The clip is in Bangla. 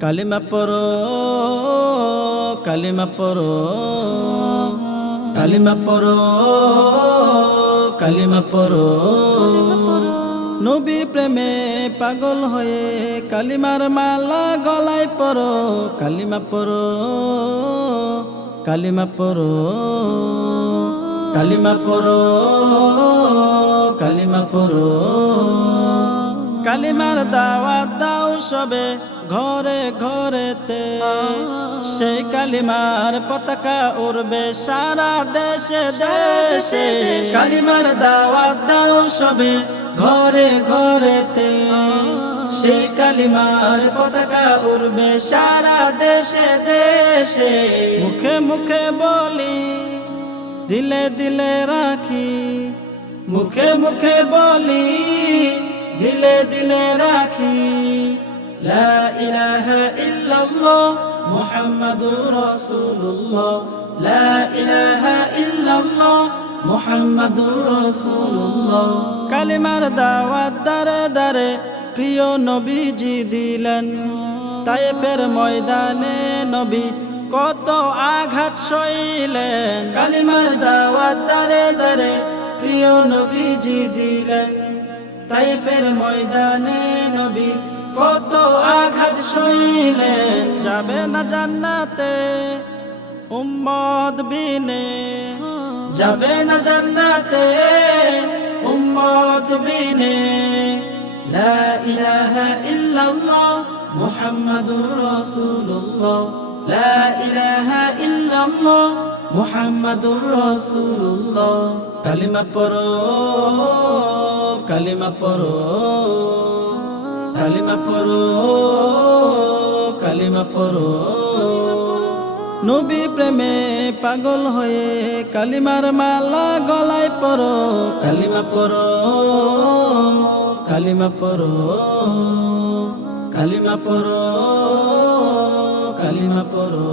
কালিমা পড়ো কালিমা পড়ো কালিমা পড়ো কালিমা পড়ো নবী প্রেমে পাগল হয়ে কালিমার মালা গলায় পড়ো কালিমা পড়ো কালিমা পড়ো কালিমা পড়ো কালিমা পড়ো কালিমার দাওয়াত দাও সবে ঘরে ঘরেতে সেই কালিমার পতাকা উড়বে সারা দেশে দেশে কালিমার দাওয়াত দাও সবে ঘরে ঘরেতে সেই কালিমার পতাকা উড়বে সারা দেশে দেশে মুখে মুখে বলি দিলে দিলে রাখি মুখে মুখে বলি দিলে দিলে রাখি লা ইলাহা ইল্লাল্লাহ মুহাম্মাদুর রাসূলুল্লাহ লা ইলাহা ইল্লাল্লাহ মুহাম্মাদুর রাসূলুল্লাহ কালিমার দাওয়াত দারে দারে প্রিয় নবীজি দিলেন তায়েফের ময়দানে নবী কত আঘাত সইলেন কালিমার দাওয়াত দারে দারে প্রিয় নবীজি দিলেন তায়েফের ময়দানে নবী কত আঘাত সইলেন যাবে না জান্নাতে উম্মত বিনে যাবে না জান্নাতে উম্মত বিনে লা ইলাহা ইল্লাল্লাহ মুহাম্মাদুর রাসূলুল্লাহ লা ইলাহা ইল্লাল্লাহ মুহাম্মাদুর রাসূলুল্লাহ কালিমা পড়ো কালিমা পড়ো কালিমা পড়ো কালিমা পড়ো নবী প্রেমে পাগল হয়ে কালিমার মালা গলায় পড়ো কালিমা পড়ো কালিমা পড়ো কালিমা পড়ো কালিমা পড়ো